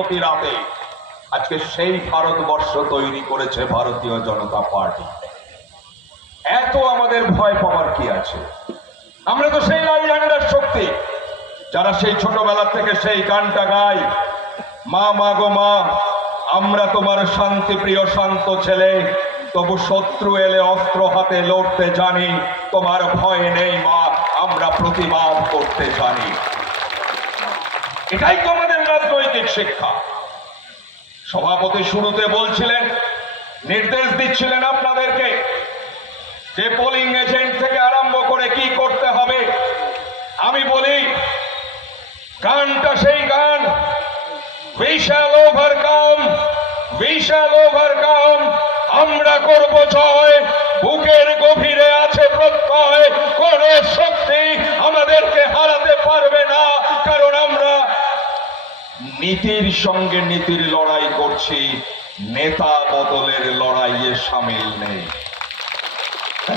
একটি রাতে আজকে সেই ভারতবর্ষ তৈরি করেছে ভারতীয় জনতা পার্টি। এত আমাদের ভয় পাওয়ার কি আছে? আমরা তো সেই লাল ঝান্ডার শক্তি, যারা সেই ছোটবেলা থেকে সেই গানটা গাই মা মা গো, মা, আমরা তোমার শান্তি, প্রিয়, শান্ত ছেলে, তবু শত্রু এলে অস্ত্র হাতে লড়তে জানি, তোমার ভয় নেই মা, আমরা প্রতিবাদ করতে জানি। এটাই তো আমাদের রাজনৈতিক শিক্ষা। সভাপতি শুরুতে বলছিলেন নির্দেশ দিচ্ছিলেন আপনাদেরকে যে পোলিং এজেন্ট থেকে আরম্ভ করে কি করতে হবে। আমি বলি গানটা সেই গান। বিশাল shall overcome, we shall overcome, আমরা করব জয় বুকের গভীরে আছে প্রত্যয় কোন শক্তি আমাদেরকে হারাতে পারবে না কারণ আমরা নীতির সঙ্গে নীতির লড়াই করছি, নেতা বদলের লড়াইয়ে সামিল নেই।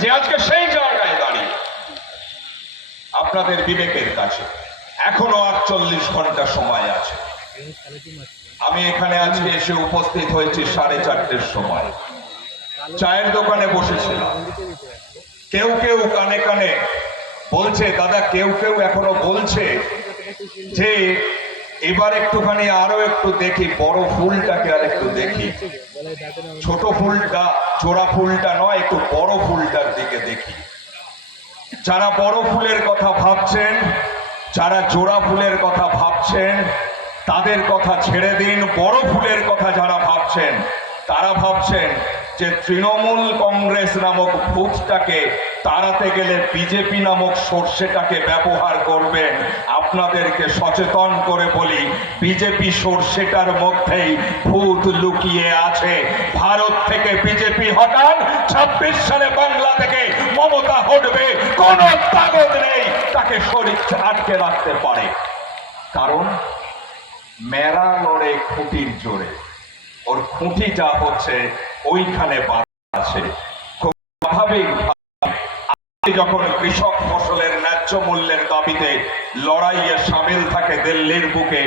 যে আজকে সেই জায়গায় দাঁড়িয়ে, আপনাদের বিবেকের কাছে এখনও আটচল্লিশ ঘণ্টা সময় আছে। আমি এখানে আজকে এসে উপস্থিত হয়েছি সাড়ে চারটের সময়। চায়ের দোকানে বসেছিলাম। কেউ কেউ কানে কানে বলছে, দাদা, কেউ কেউ এখনও বলছে যে এবার একটুখানি আরও একটু দেখি, বড় ফুলটাকে আর একটু দেখি। ছোট ফুলটা জোড়া ফুলটা নয়, একটু বড় ফুলটার দিকে দেখি। যারা বড় ফুলের কথা ভাবছেন, যারা জোড়া ফুলের কথা ভাবছেন, তাদের কথা ছেড়ে দিন। বড় ফুলের কথা যারা ভাবছেন, তারা ভাবছেন যে তৃণমূল কংগ্রেস নামক ভূতটাকে তাড়াতে গেলে বিজেপি নামক সর্ষেটাকে ব্যবহার করবেন। আপনাদেরকে সচেতন করে বলি বিজেপি সর্ষেটার মধ্যেই ভূত লুকিয়ে আছে। ভারত থেকে বিজেপি হটান, ছাব্বিশ সালে বাংলা থেকে মমতা হটবে, কোন তাগদ নেই, তাকে শরীর আটকে রাখতে পারে। কারণ মেরা লড়ে খুঁটির জোরে, ওর খুঁটি যা হচ্ছে ওইখানে বাধা আছে। খুব স্বাভাবিক যখন কৃষক ফসলের ন্যায্য মূল্যের দাবিতে লড়াইয়ে সামিল থাকে দিল্লির বুকে।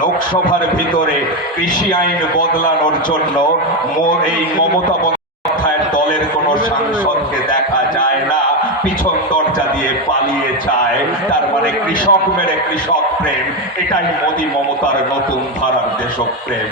লোকসভার ভিতরে কৃষি আইন বদলানোর জন্য এই মমতা বন্দ্যোপাধ্যায়ের দলের কোন সাংসদকে দেখা যায় না। পিছন দরজা দিয়ে পালিয়ে যায়। তার মানে কৃষক মেরে কৃষক প্রেম। এটাই মোদী মমতার নতুন ধারার দেশপ্রেম।